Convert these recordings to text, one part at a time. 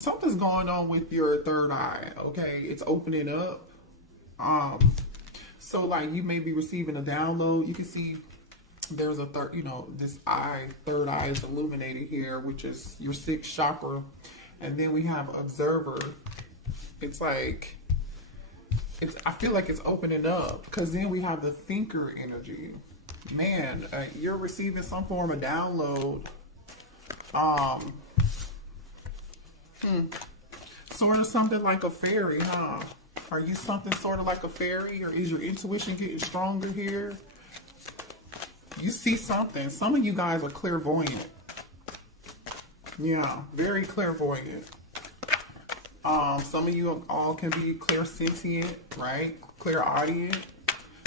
Something's going on with your third eye, okay? It's opening up. So like you may be receiving a download. You can see there's a this third eye is illuminated here, which is your sixth chakra. And then we have observer. It's like, I feel like it's opening up because then we have the thinker energy. Man, you're receiving some form of download. Sort of something like a fairy, huh? Are you something sort of like a fairy, or is your intuition getting stronger here? You see something. Some of you guys are clairvoyant. Yeah, very clairvoyant. Some of you all can be clairsentient, right? Clairaudient.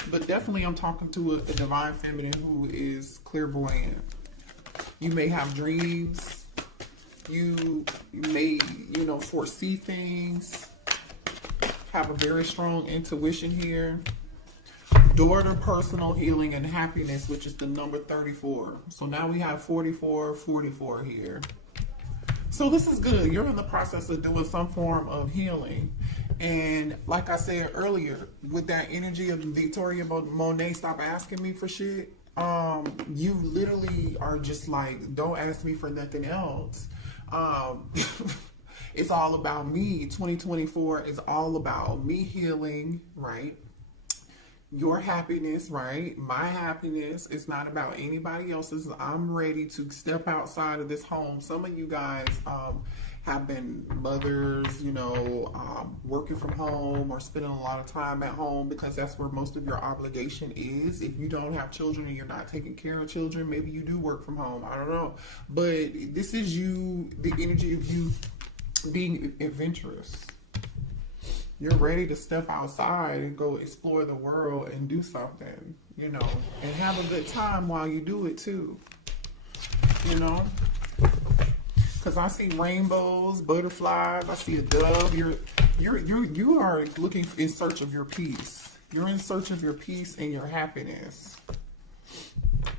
But definitely I'm talking to a divine feminine who is clairvoyant. You may have dreams. You may, foresee things. Have a very strong intuition here. Daughter, personal healing, and happiness, which is the number 34. So now we have 44, 44 here. So this is good. You're in the process of doing some form of healing. And like I said earlier, with that energy of Victoria Monet, stop asking me for shit. You literally are just like, don't ask me for nothing else. It's all about me. 2024 is all about me healing, right? Your happiness, right? My happiness is not about anybody else's. I'm ready to step outside of this home. Some of you guys have been mothers, working from home or spending a lot of time at home because that's where most of your obligation is. If you don't have children and you're not taking care of children, maybe you do work from home. I don't know. But this is you, the energy of you being adventurous. You're ready to step outside and go explore the world and do something, and have a good time while you do it too, because I see rainbows, butterflies, I see a dove. You are looking in search of your peace. You're in search of your peace and your happiness.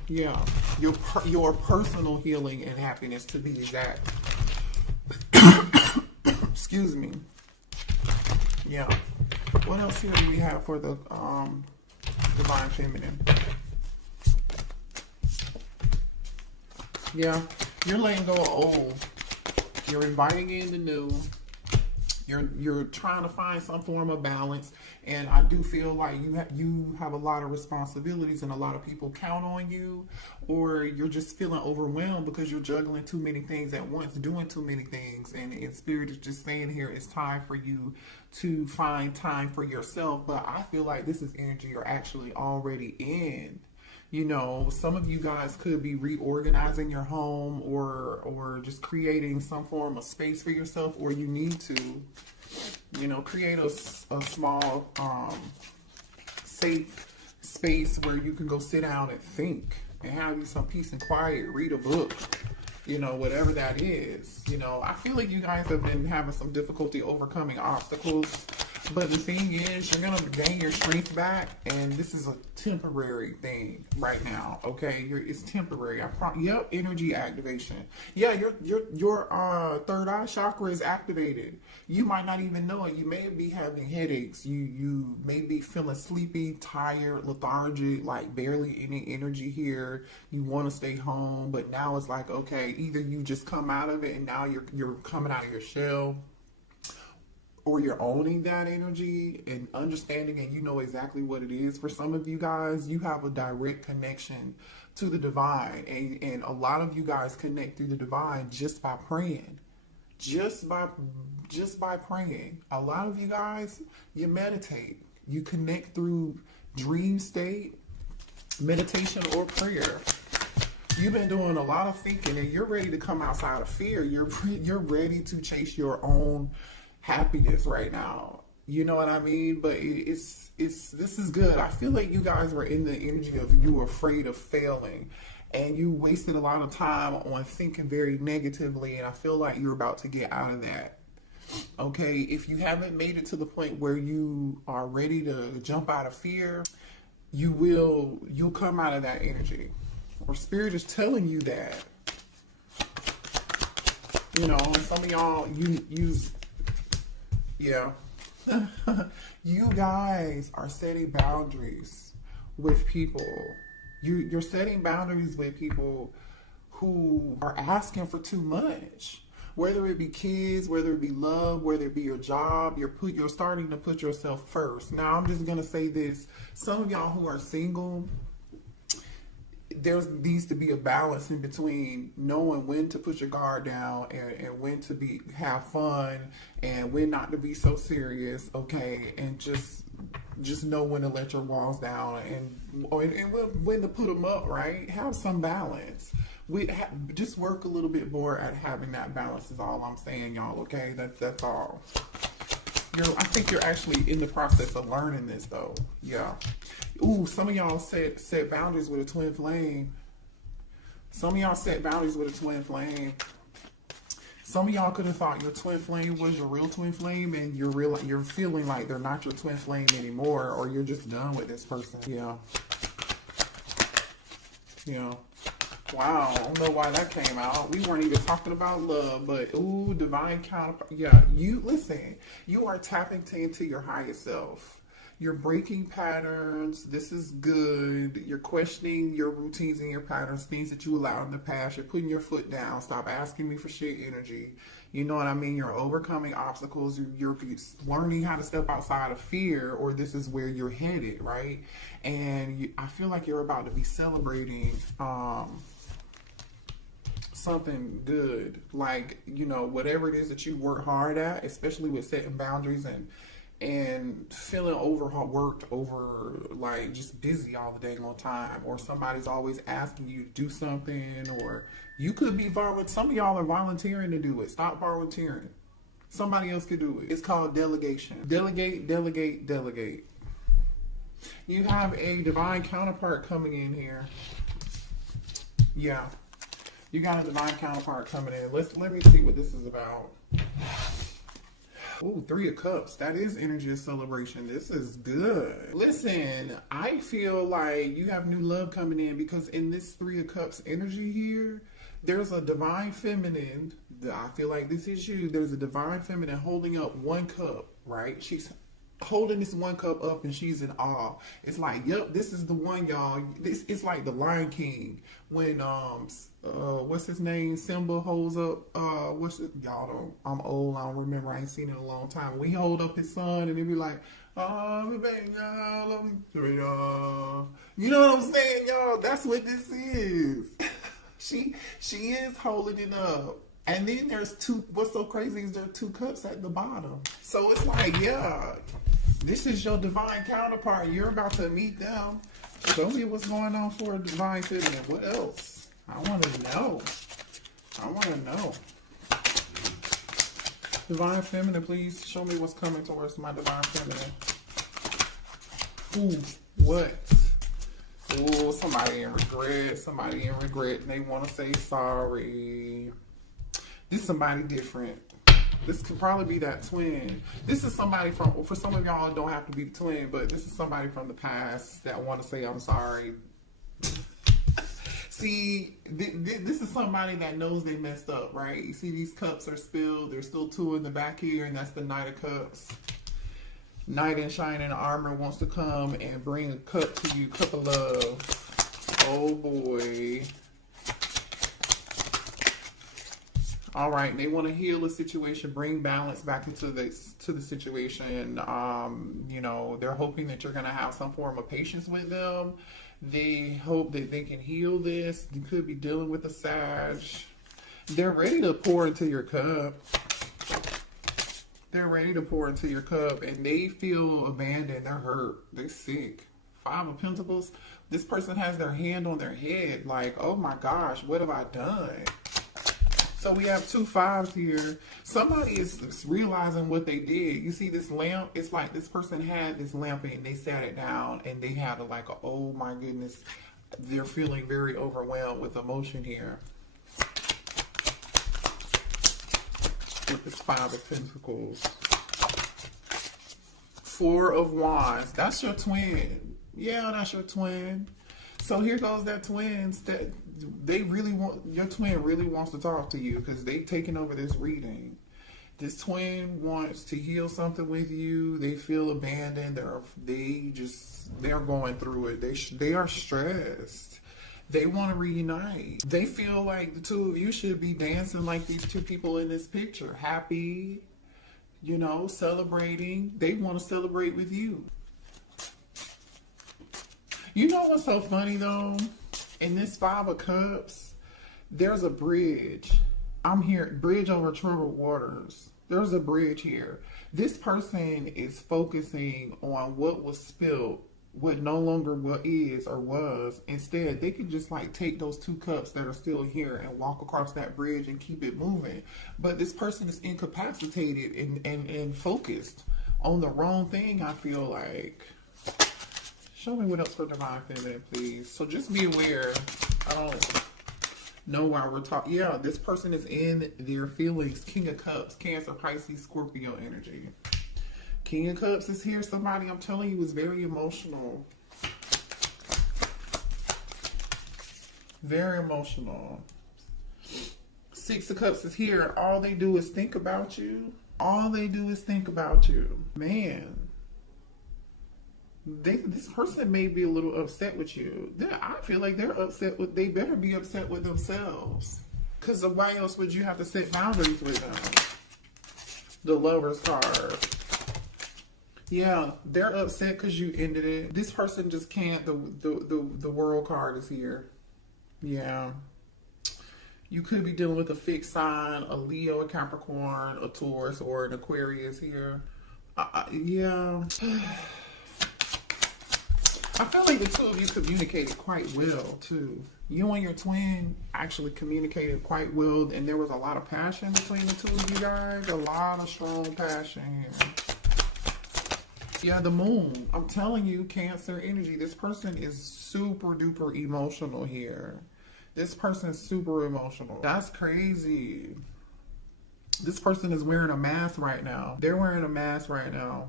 Yeah, your personal healing and happiness, to be exact. Excuse me. Yeah. What else here do we have for the divine feminine? Yeah, you're letting go of old. You're inviting in the new. You're trying to find some form of balance, and I do feel like you have a lot of responsibilities and a lot of people count on you, or you're just feeling overwhelmed because you're juggling too many things at once, doing too many things, and Spirit is just saying here it's time for you to find time for yourself. But I feel like this is energy you're actually already in. Some of you guys could be reorganizing your home or just creating some form of space for yourself, or you need to, create a small, safe space where you can go sit down and think and have you some peace and quiet, read a book, whatever that is. I feel like you guys have been having some difficulty overcoming obstacles. But the thing is, you're going to gain your strength back, and this is a temporary thing right now, okay? It's temporary. Yep, energy activation. Yeah, your third eye chakra is activated. You might not even know it. You may be having headaches. You may be feeling sleepy, tired, lethargic, like barely any energy here. You want to stay home, but now it's like, okay, either you just come out of it and now you're coming out of your shell, or you're owning that energy and understanding, and you know exactly what it is. For some of you guys, you have a direct connection to the divine, and a lot of you guys connect through the divine just by praying. Just by praying. A lot of you guys, you meditate. You connect through dream state, meditation, or prayer. You've been doing a lot of thinking, and you're ready to come outside of fear. You're ready to chase your own happiness right now. You know what I mean? But this is good. I feel like you guys were in the energy of you were afraid of failing, and you wasted a lot of time on thinking very negatively, and I feel like you're about to get out of that. Okay, if you haven't made it to the point where you are ready to jump out of fear, you'll come out of that energy. Or Spirit is telling you that. You know, some of y'all, yeah. You guys are setting boundaries with people. You're setting boundaries with people who are asking for too much. Whether it be kids, whether it be love, whether it be your job, you're starting to put yourself first. Now, I'm just gonna say this: some of y'all who are single, there needs to be a balance in between knowing when to put your guard down and when to have fun and when not to be so serious, okay? And just know when to let your walls down and when to put them up, right? Have some balance. Just work a little bit more at having that balance is all I'm saying, y'all, okay? That's all. I think you're actually in the process of learning this, though. Yeah. Ooh, some of y'all set boundaries with a twin flame. Some of y'all set boundaries with a twin flame. Some of y'all could have thought your twin flame was your real twin flame, and you're feeling like they're not your twin flame anymore, or you're just done with this person. Yeah. Yeah. Wow, I don't know why that came out. We weren't even talking about love, but ooh, divine counterpart. Yeah, listen, you are tapping into your highest self. You're breaking patterns. This is good. You're questioning your routines and your patterns, things that you allowed in the past. You're putting your foot down. Stop asking me for shit energy. You know what I mean? You're overcoming obstacles. You're learning how to step outside of fear, or this is where you're headed, right? And I feel like you're about to be celebrating something good, like, you know, whatever it is that you work hard at, especially with setting boundaries and feeling overworked, like just busy all the dang on time, or somebody's always asking you to do something, or you could be some of y'all are volunteering to do it. Stop volunteering. Somebody else could do it. It's called delegation. Delegate, delegate, delegate. You have a divine counterpart coming in here. Yeah. You got a divine counterpart coming in. Let me see what this is about. Ooh, 3 of Cups. That is energy of celebration. This is good. Listen, I feel like you have new love coming in, because in this 3 of Cups energy here, there's a divine feminine. I feel like this is you. There's a divine feminine holding up 1 cup, right? She's holding this 1 cup up and she's in awe. It's like, yep, this is the one, y'all. It's like the Lion King when what's his name, Simba holds up y'all don't, I'm old, I don't remember, I ain't seen it in a long time. When he hold up his son and he be like, oh baby, love me, you know what I'm saying, y'all? That's what this is. she is holding it up. And then there's 2, what's so crazy is there are 2 cups at the bottom. So it's like, yeah, this is your divine counterpart. You're about to meet them. Show me what's going on for a divine feminine. What else? I want to know. I want to know. Divine feminine, please show me what's coming towards my divine feminine. Ooh, what? Ooh, somebody in regret. Somebody in regret. And they want to say sorry. This is somebody different. This could probably be that twin. This is somebody for some of y'all, it don't have to be the twin, but this is somebody from the past that want to say, I'm sorry. See, this is somebody that knows they messed up, right? You see these cups are spilled. There's still 2 in the back here, and that's the Knight of Cups. Knight in shining armor wants to come and bring a cup to you, cup of love. Oh boy. All right, they want to heal a situation, bring balance back into the situation. You know, they're hoping that you're going to have some form of patience with them. They hope that they can heal this. You could be dealing with a Sag. They're ready to pour into your cup. They're ready to pour into your cup, and they feel abandoned. They're hurt. They're sick. 5 of Pentacles. This person has their hand on their head, like, oh my gosh, what have I done? So we have 2 5s here. Somebody is realizing what they did. You see this lamp? It's like this person had this lamp and they sat it down and they had oh my goodness. They're feeling very overwhelmed with emotion here. With this 5 of Pentacles. 4 of Wands. That's your twin. Yeah, that's your twin. So here goes that twins. they really want, your twin really wants to talk to you because they taking over this reading. This twin wants to heal something with you. They feel abandoned. They're going through it. They are stressed. They want to reunite. They feel like the two of you should be dancing like these two people in this picture. Happy, you know, celebrating. They want to celebrate with you. You know what's so funny though? In this Five of Cups, there's a bridge. I'm here, bridge over troubled waters. There's a bridge here. This person is focusing on what was spilled, what no longer what is or was. Instead, they could just like take those two cups that are still here and walk across that bridge and keep it moving. But this person is incapacitated and focused on the wrong thing, I feel like. Show me what else for Divine Feminine, please. So just be aware. I don't know why we're talking. Yeah, this person is in their feelings. King of Cups, Cancer, Pisces, Scorpio energy. King of Cups is here. Somebody, I'm telling you, is very emotional. Very emotional. Six of Cups is here. All they do is think about you. All they do is think about you. Man. This person may be a little upset with you. I feel like they're upset with, they better be upset with themselves. Because why else would you have to set boundaries with them? The Lover's card. Yeah, they're upset because you ended it. This person just can't, the World card is here. Yeah. You could be dealing with a fixed sign, a Leo, a Capricorn, a Taurus, or an Aquarius here. Yeah. I feel like the two of you communicated quite well, too. You and your twin actually communicated quite well, and there was a lot of passion between the two of you guys. A lot of strong passion. Yeah, the Moon. I'm telling you, Cancer energy. This person is super duper emotional here. This person is super emotional. That's crazy. This person is wearing a mask right now. They're wearing a mask right now.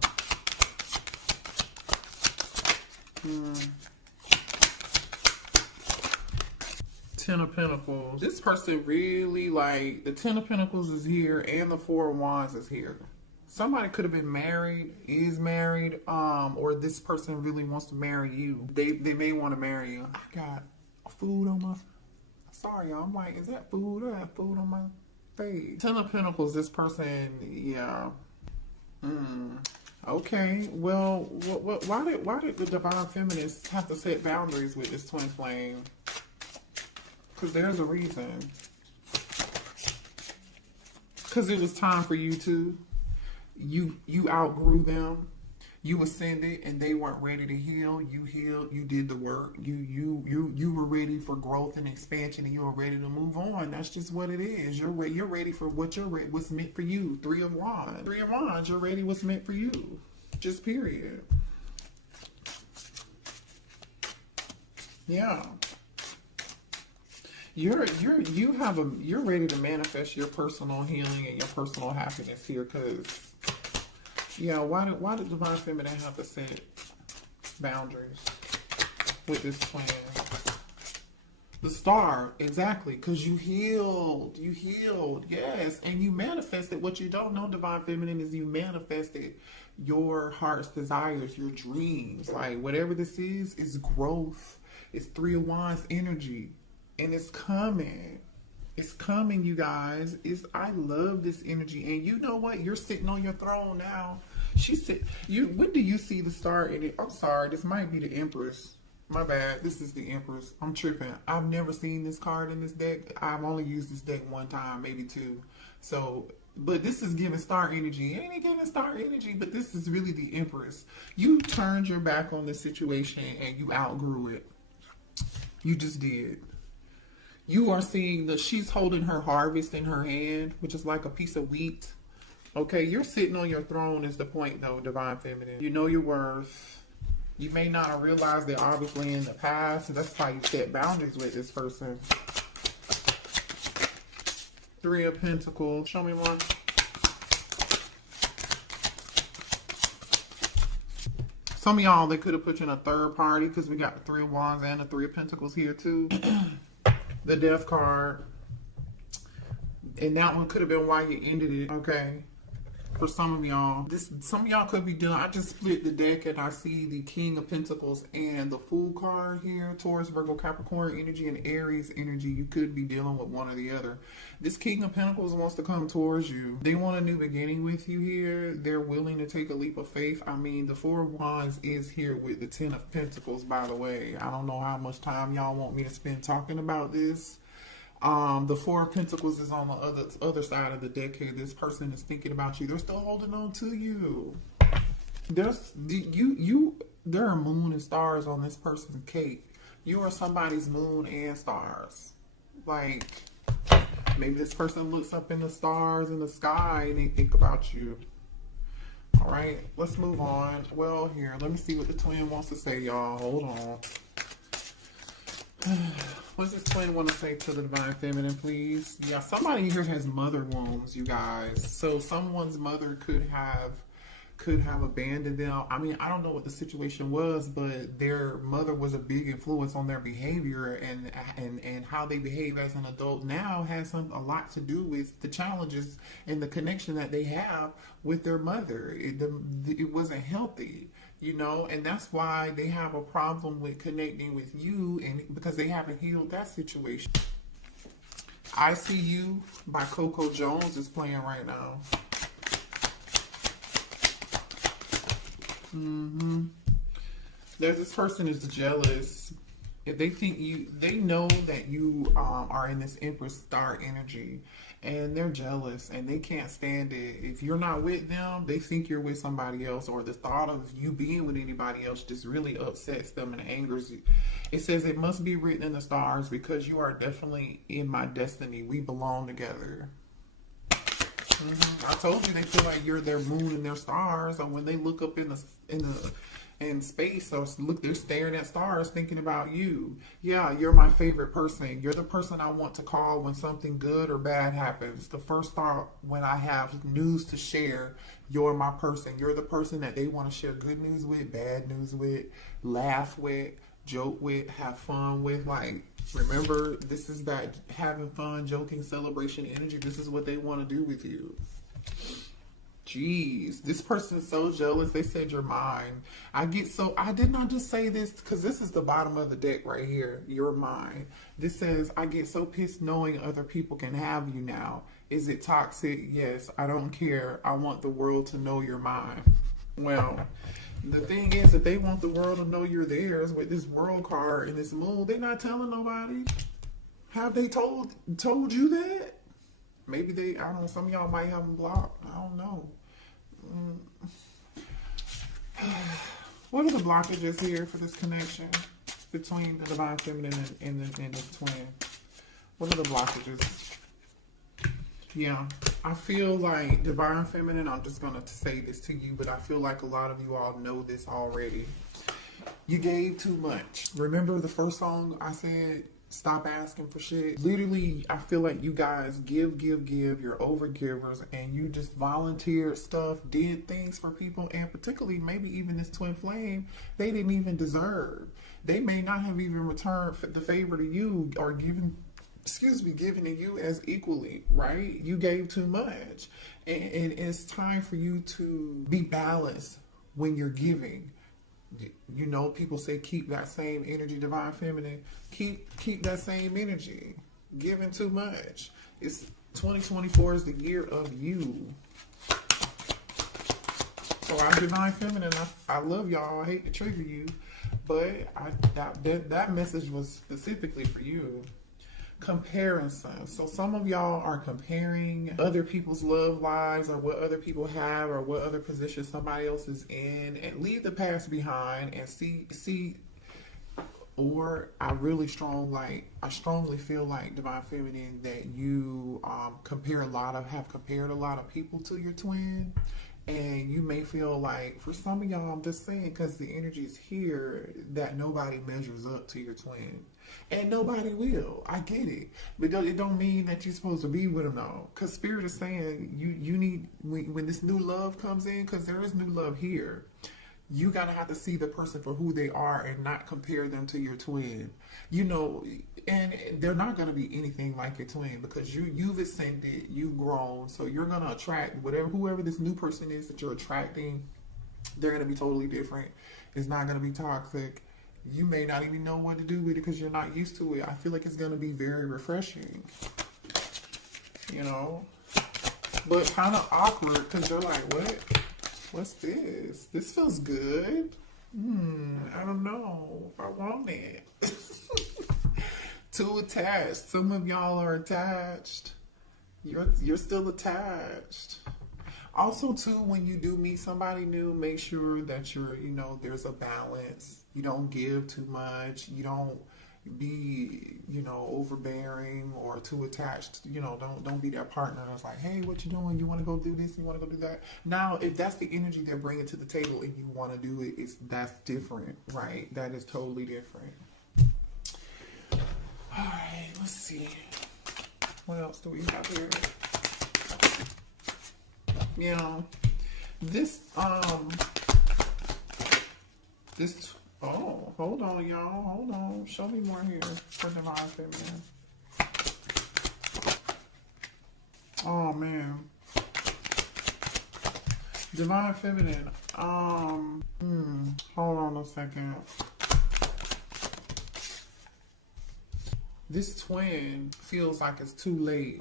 Ten of Pentacles. This person really, like, the Ten of Pentacles is here and the Four of Wands is here. Somebody could have been married, is married, or this person really wants to marry you. They may want to marry you. I got food on my, sorry y'all, I'm like, is that food? I have food on my face. Ten of Pentacles, this person, yeah. Okay, well, why did the Divine Feminists have to set boundaries with this twin flame? Because there's a reason. Because it was time for you to. You outgrew them. You ascended, and they weren't ready to heal. You healed. You did the work. You were ready for growth and expansion, and you were ready to move on. That's just what it is. You're ready for what's meant for you. Three of Wands. Three of Wands. You're ready. What's meant for you. Just period. Yeah. You're ready to manifest your personal healing and your personal happiness here, because yeah, why did Divine Feminine have to set boundaries with this plan? The Star, exactly, because you healed, yes, and you manifested. What you don't know, Divine Feminine, is you manifested your heart's desires, your dreams. Like, whatever this is growth. It's Three of Wands energy, and it's coming. It's coming, you guys. I love this energy. And you know what? You're sitting on your throne now. She said, when do you see the Star in it? I'm sorry, this might be the Empress. My bad. This is the Empress. I'm tripping. I've never seen this card in this deck. I've only used this deck one time, maybe two. So, but this is giving Star energy. It ain't giving Star energy, but this is really the Empress. You turned your back on the situation and you outgrew it. You just did. You are seeing she's holding her harvest in her hand, which is like a piece of wheat. Okay, you're sitting on your throne is the point though, Divine Feminine. You know your worth. You may not have realized it obviously in the past. That's why you set boundaries with this person. Three of Pentacles. Show me one. Some of y'all, they could have put you in a third party because we got the Three of Wands and the Three of Pentacles here too. the death card. And that one could have been why you ended it, okay? For some of y'all, some of y'all could be dealing. I just split the deck and I see the King of Pentacles and the Fool card here. Taurus, Virgo, Capricorn energy, and Aries energy. You could be dealing with one or the other. This King of Pentacles wants to come towards you. They want a new beginning with you here. They're willing to take a leap of faith. I mean, the Four of Wands is here with the Ten of Pentacles, by the way. I don't know how much time y'all want me to spend talking about this. The Four of Pentacles is on the other side of the deck here. This person is thinking about you. They're still holding on to you. There are moon and stars on this person's cake. You are somebody's moon and stars. Like, maybe this person looks up in the stars in the sky and they think about you. All right, let's move on. Well, here, let me see what the twin wants to say, y'all. Hold on. What does this twin want to say to the Divine Feminine, please? Yeah, somebody here has mother wounds, you guys. So someone's mother could have abandoned them. I mean, I don't know what the situation was, but their mother was a big influence on their behavior, and how they behave as an adult now has a lot to do with the challenges and the connection that they have with their mother. It wasn't healthy. You know, and that's why they have a problem with connecting with you, and because they haven't healed that situation. I See You by Coco Jones is playing right now. There's this person is jealous. If they think they know that you are in this Empress star energy, and they're jealous and they can't stand it. If you're not with them, they think you're with somebody else, or the thought of you being with anybody else just really upsets them and angers you. It says it must be written in the stars because you are definitely in my destiny. We belong together. I told you they feel like you're their moon and their stars, and when they look up in space, so look, they're staring at stars thinking about you. Yeah, you're my favorite person. You're the person I want to call when something good or bad happens. The first thought when I have news to share, you're my person. You're the person that they want to share good news with, bad news with, laugh with, joke with, have fun with. Like, remember, this is that having fun, joking, celebration energy. This is what they want to do with you. Jeez, this person is so jealous. They said you're mine. I did not just say this because this is the bottom of the deck right here. You're mine. This says, I get so pissed knowing other people can have you now. Is it toxic? Yes, I don't care. I want the world to know you're mine. Well, the thing is that they want the world to know you're theirs with this world card and this moon. They're not telling nobody. Have they told you that? Maybe they, I don't know, some of y'all might have them blocked. I don't know. What are the blockages here for this connection between the Divine Feminine and this twin? What are the blockages? Yeah, I feel like Divine Feminine, I'm just going to say this to you, but I feel like a lot of you all know this already. You gave too much. Remember the first song I said? Stop asking for shit. Literally, I feel like you guys give. You're over givers, and you just volunteered stuff, did things for people, and particularly maybe even this twin flame, they didn't even deserve. They may not have even returned the favor to you or given to you as equally, right? You gave too much, and it's time for you to be balanced when you're giving. You know, people say keep that same energy, Divine Feminine. Keep that same energy. Giving too much. It's 2024 is the year of you. So I'm Divine Feminine. I love y'all. I hate to trigger you, but that message was specifically for you. Comparison. So some of y'all are comparing other people's love lives or what other people have or what other position somebody else is in, and leave the past behind and see. Or I strongly feel like Divine Feminine that you have compared a lot of people to your twin. And you may feel like, for some of y'all, I'm just saying, because the energy is here, that nobody measures up to your twin. And nobody will. I get it. But it don't mean that you're supposed to be with them, though. Because Spirit is saying, you need, when this new love comes in, because there is new love here, you gotta have to see the person for who they are and not compare them to your twin. You know, and they're not gonna be anything like your twin because you've ascended, you've grown, so you're gonna attract whoever this new person is that you're attracting. They're gonna be totally different. It's not gonna be toxic. You may not even know what to do with it because you're not used to it. I feel like it's gonna be very refreshing. You know, but kind of awkward because they're like, what? What's this? This feels good. I don't know if I want it. Too attached. Some of y'all are attached. You're still attached. Also, too, when you do meet somebody new, make sure that there's a balance. You don't give too much. You don't be, overbearing or too attached. Don't be that partner that's like, hey, what you doing? You want to go do this? You want to go do that? Now, if that's the energy they're bringing to the table and you want to do it, that's different, right? That is totally different. All right, let's see. What else do we have here? This, oh, hold on, y'all. Hold on. Show me more here for Divine Feminine. Oh, man. Divine Feminine. Hold on a second. This twin feels like it's too late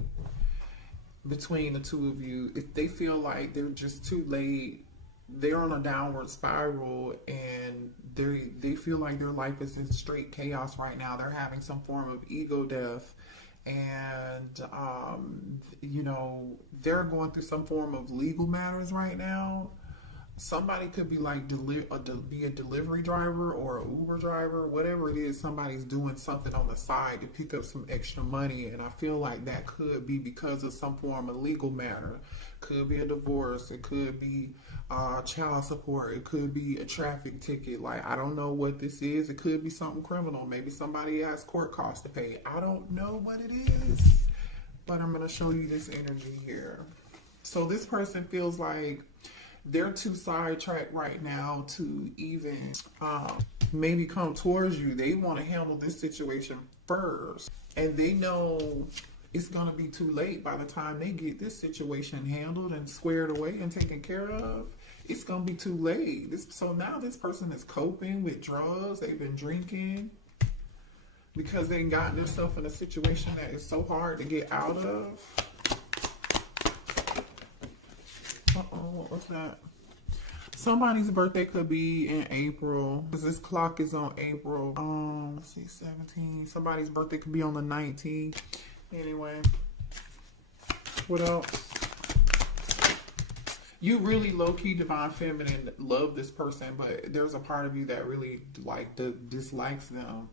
between the two of you. If they feel like they're just too late, they're on a downward spiral and they feel like their life is in straight chaos right now. They're having some form of ego death and they're going through some form of legal matters right now. Somebody could be like be a delivery driver or an Uber driver, whatever it is. Somebody's doing something on the side to pick up some extra money, and I feel like that could be because of some form of legal matter. Could be a divorce. It could be child support. It could be a traffic ticket. Like, I don't know what this is. It could be something criminal. Maybe somebody has court costs to pay. I don't know what it is, but I'm going to show you this energy here. So this person feels like they're too sidetracked right now to even maybe come towards you. They want to handle this situation first. And they know it's going to be too late by the time they get this situation handled and squared away and taken care of. It's going to be too late. So now this person is coping with drugs. They've been drinking because they've gotten themselves in a situation that is so hard to get out of. What was that? Somebody's birthday could be in April, because this clock is on April. Let's see, 17. Somebody's birthday could be on the 19th. Anyway, what else? You really low-key Divine Feminine love this person, but there's a part of you that really dislikes them,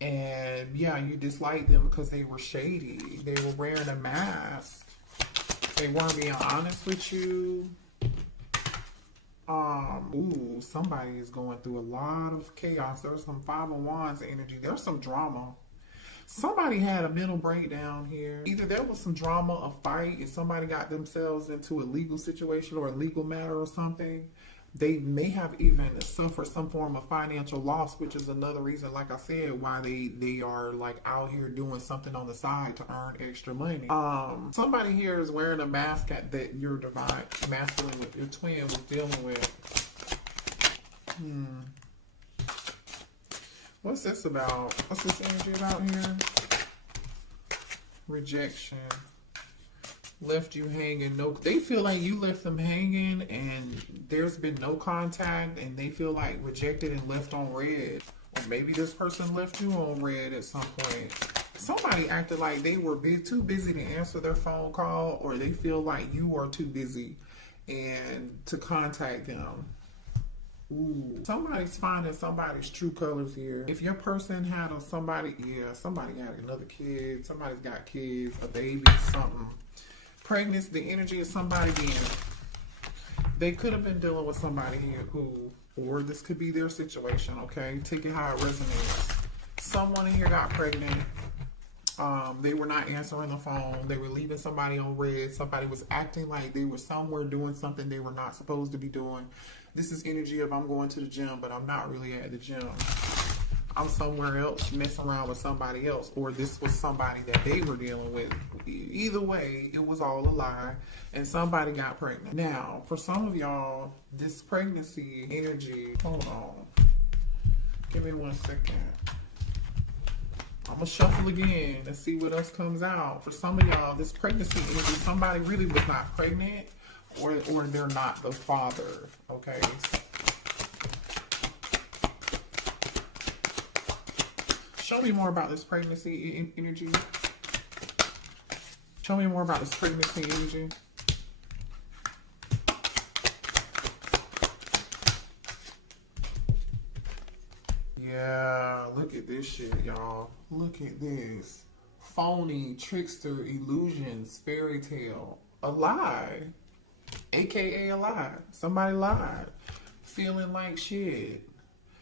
And yeah, you dislike them because they were shady. They were wearing a mask. They weren't being honest with you. Somebody is going through a lot of chaos. There's some Five of Wands energy. There's some drama. Somebody had a mental breakdown here. Either there was some drama, a fight, and somebody got themselves into a legal situation or a legal matter or something. They may have even suffered some form of financial loss, which is another reason, like I said, why they are like out here doing something on the side to earn extra money. Somebody here is wearing a mask that your divine masculine with your twin was dealing with. What's this about? What's this energy about here? Rejection. Left you hanging. No, they feel like you left them hanging and there's been no contact and they feel like rejected and left on red. Or maybe this person left you on red at some point. Somebody acted like they were too busy to answer their phone call, or they feel like you are too busy and to contact them. Somebody's finding somebody's true colors here. If your person had somebody had another kid, somebody's got kids, a baby, something. Pregnancy, the energy of somebody being, they could have been dealing with somebody here or this could be their situation, okay? Take it how it resonates. Someone in here got pregnant. They were not answering the phone. They were leaving somebody on red. Somebody was acting like they were somewhere doing something they were not supposed to be doing. This is energy of I'm going to the gym, but I'm not really at the gym. I'm somewhere else messing around with somebody else, or this was somebody that they were dealing with. Either way, it was all a lie, and somebody got pregnant. Now, for some of y'all, this pregnancy energy, hold on. Give me 1 second. I'm gonna shuffle again and see what else comes out. For some of y'all, this pregnancy energy, somebody really was not pregnant, or they're not the father, okay? Show me more about this pregnancy energy. Show me more about this pregnancy energy. Yeah, look at this shit, y'all. Look at this. Phony, trickster, illusions, fairy tale. A lie. AKA a lie. Somebody lied. Feeling like shit.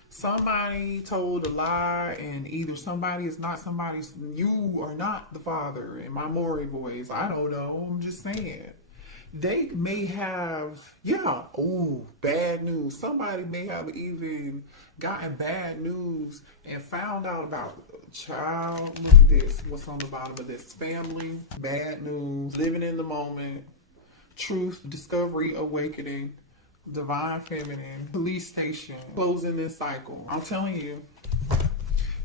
Somebody told a lie, and either somebody is not somebody's, you are not the father in my Maury voice. I don't know. I'm just saying. They may have, bad news. Somebody may have even gotten bad news and found out about child. Look at this. What's on the bottom of this? Family, bad news, living in the moment, truth, discovery, awakening, divine feminine, police station, closing this cycle. I'm telling you,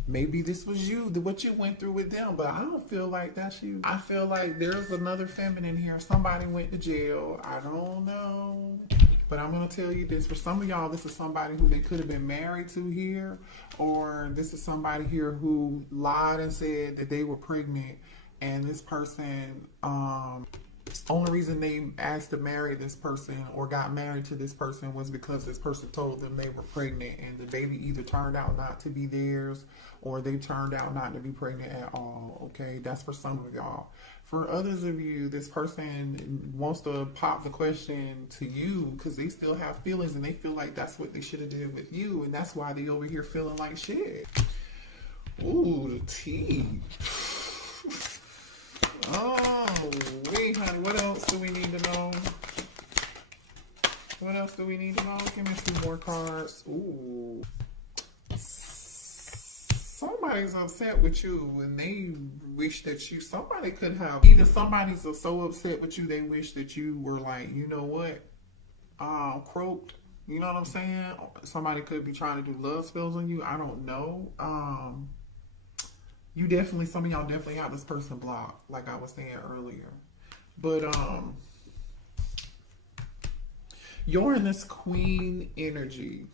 maybe this was you, what you went through with them, but I don't feel like that's you. I feel like there's another feminine here. Somebody went to jail. I don't know. But I'm going to tell you this. For some of y'all, this is somebody who they could have been married to here, or this is somebody here who lied and said that they were pregnant, and this person, the only reason they asked to marry this person or got married to this person was because this person told them they were pregnant, and the baby either turned out not to be theirs or they turned out not to be pregnant at all. Okay, that's for some of y'all. For others of you, this person wants to pop the question to you because they still have feelings and they feel like that's what they should have did with you, and that's why they over here feeling like shit. Ooh, the tea. Oh, wait, honey, what else do we need to know? What else do we need to know? Give me some more cards. Ooh. Somebody's upset with you and they wish that you, somebody could have, either somebody's so upset with you, they wish that you were like, you know what, croaked. You know what I'm saying? Somebody could be trying to do love spells on you. I don't know. You definitely, some of y'all definitely have this person blocked, like I was saying earlier. But you're in this queen energy,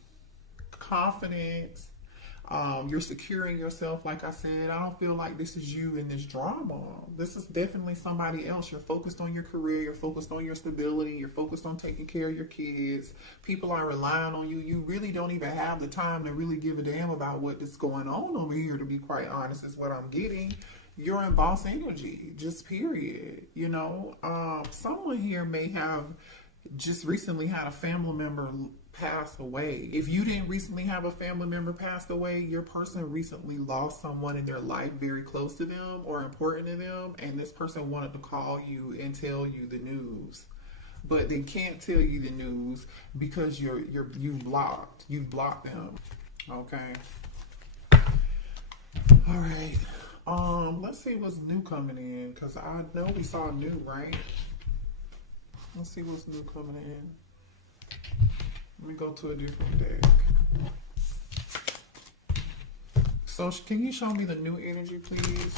confidence. You're securing yourself. Like I said, I don't feel like this is you in this drama. This is definitely somebody else. You're focused on your career. You're focused on your stability. You're focused on taking care of your kids. People are relying on you. You really don't even have the time to really give a damn about what is going on over here, to be quite honest, is what I'm getting. You're in boss energy, just period. You know, someone here may have just recently had a family member passed away. If you didn't recently have a family member passed away, your person recently lost someone in their life very close to them or important to them, and this person wanted to call you and tell you the news, but they can't tell you the news because you've blocked them. Okay. All right. Let's see what's new coming in, because I know we saw new, right? Let's see what's new coming in. Let me go to a different deck. So can you show me the new energy, please?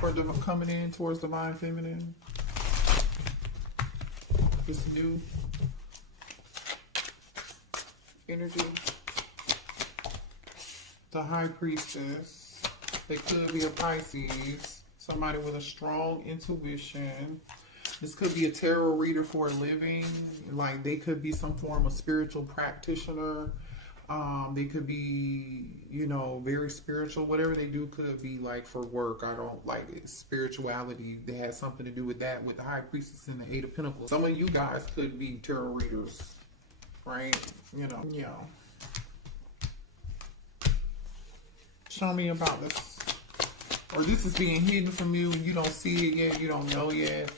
For the coming in towards divine feminine. This new energy. The high priestess. They could be a Pisces. Somebody with a strong intuition. This could be a tarot reader for a living. Like, they could be some form of spiritual practitioner. They could be, you know, very spiritual. Whatever they do could be like for work. I don't like it. Spirituality, they had something to do with that, with the high priestess and the Eight of Pentacles. Some of you guys could be tarot readers, right? You know, yeah. Show me about this. Or this is being hidden from you and you don't see it yet, you don't know yet.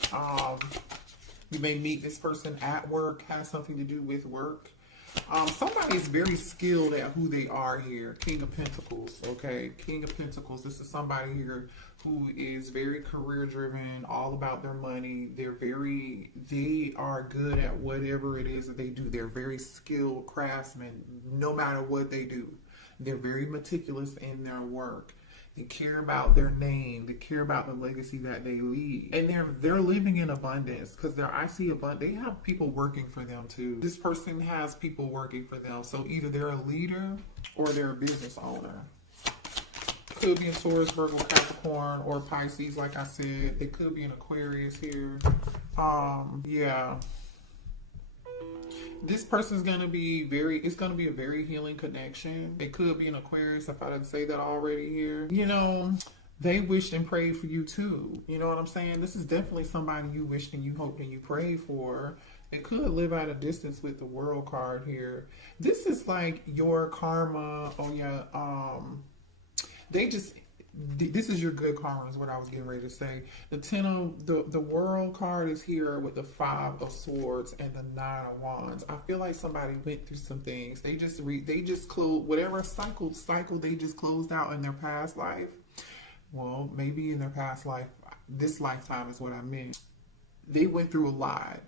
You may meet this person at work, has something to do with work. Somebody is very skilled at who they are here. King of Pentacles, okay? King of Pentacles. This is somebody here who is very career driven, all about their money. They are good at whatever it is that they do. They're very skilled craftsmen, no matter what they do. They're very meticulous in their work. They care about their name. They care about the legacy that they leave. And they're living in abundance because I see abundance. They have people working for them too. This person has people working for them. So either they're a leader or they're a business owner. Could be in Taurus, Virgo, Capricorn, or Pisces, like I said. They could be in Aquarius here. Yeah. This person's going to be it's going to be a very healing connection. It could be an Aquarius, if I didn't say that already here. You know, they wished and prayed for you too. You know what I'm saying? This is definitely somebody you wished and you hoped and you prayed for. It could live at a distance with the World card here. This is like your karma. Oh yeah. This is your good karma is what I was getting ready to say. The World card is here with the 5 of Swords and the 9 of Wands. I feel like somebody went through some things. They just closed whatever cycle they just closed out in their past life. Well, maybe in their past life, this lifetime is what I meant. They went through a lot.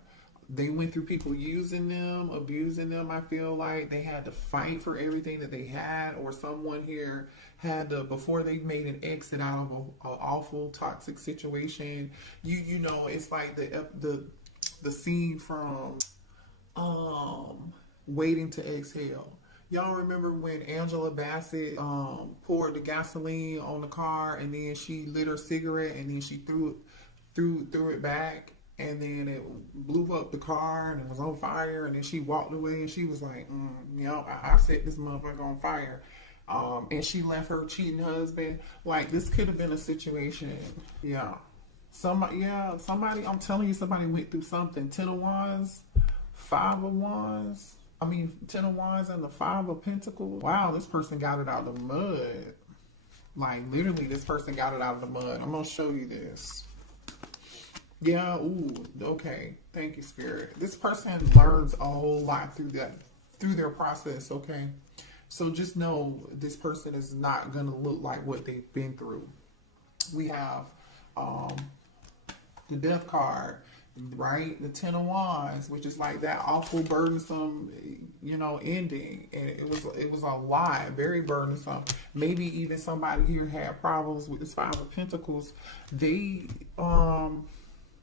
They went through people using them, abusing them. I feel like they had to fight for everything that they had, or someone here had to, before they made an exit out of an awful toxic situation. You know, it's like the scene from Waiting to Exhale. Y'all remember when Angela Bassett poured the gasoline on the car and then she lit her cigarette and then she threw it back? And then it blew up the car and it was on fire. And then she walked away and she was like, you know, I set this motherfucker on fire. And she left her cheating husband. Like, this could have been a situation. Yeah. Somebody, I'm telling you, somebody went through something. 10 of Wands, 5 of Wands. 10 of Wands and the 5 of Pentacles. Wow, this person got it out of the mud. Like, literally, this person got it out of the mud. I'm going to show you this. Yeah, ooh, okay. Thank you, Spirit. This person learns a whole lot through their process, okay? So just know this person is not going to look like what they've been through. We have the Death card, right? The 10 of Wands, which is like that awful, burdensome, you know, ending. And it was a lot, very burdensome. Maybe even somebody here had problems with this 5 of Pentacles. They,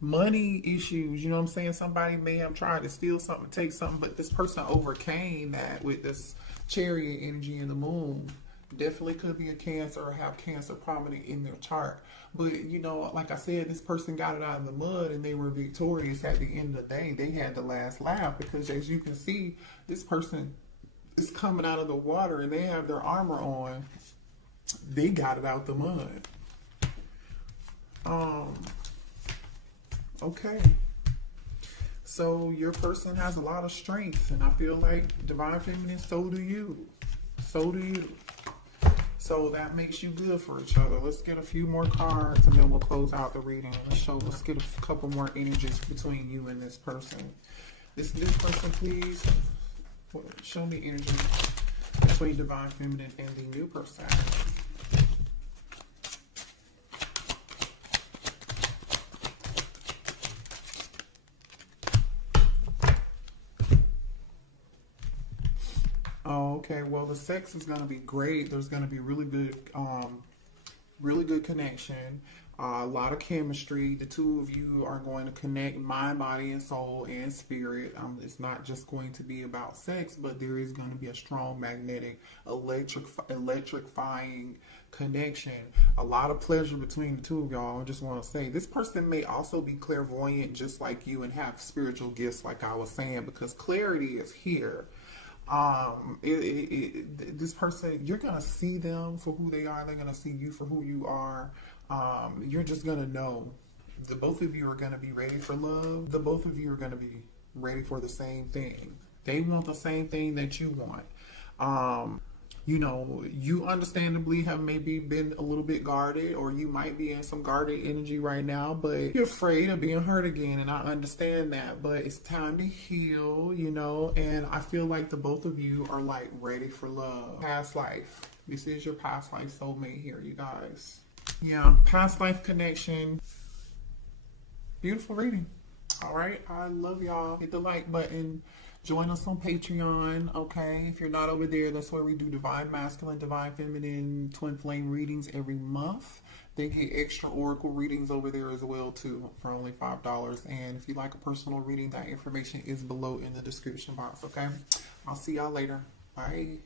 money issues, you know what I'm saying? Somebody may have tried to steal something, take something, but this person overcame that with this Chariot energy in the Moon. Definitely could be a Cancer or have Cancer prominent in their chart. But, you know, like I said, this person got it out of the mud and they were victorious at the end of the day. They had the last laugh because, as you can see, this person is coming out of the water and they have their armor on. They got it out the mud. Okay, so your person has a lot of strength, and I feel like Divine Feminine, so do you. So do you. So that makes you good for each other. Let's get a few more cards, and then we'll close out the reading. Let's get a couple more energies between you and this person. This person, please. Show me energy between Divine Feminine and the new person. Oh, okay. Well, the sex is going to be great. There's going to be really good connection. A lot of chemistry. The two of you are going to connect mind, body, and soul and spirit. It's not just going to be about sex, but there is going to be a strong magnetic, electrifying connection. A lot of pleasure between the two of y'all. I just want to say this person may also be clairvoyant just like you and have spiritual gifts like I was saying, because clarity is here. This person, you're going to see them for who they are. They're going to see you for who you are. You're just going to know the both of you are going to be ready for love. The both of you are going to be ready for the same thing. They want the same thing that you want. You know, you understandably have maybe been a little bit guarded, or you might be in some guarded energy right now, but you're afraid of being hurt again. And I understand that, but it's time to heal, you know, and I feel like the both of you are like ready for love. Past life. This is your past life soulmate here, you guys. Yeah, past life connection. Beautiful reading. All right, I love y'all. Hit the like button. Join us on Patreon, okay? If you're not over there, that's where we do divine masculine, divine feminine, twin flame readings every month. They get extra oracle readings over there as well too for only $5. And if you like a personal reading, that information is below in the description box, okay? I'll see y'all later. Bye.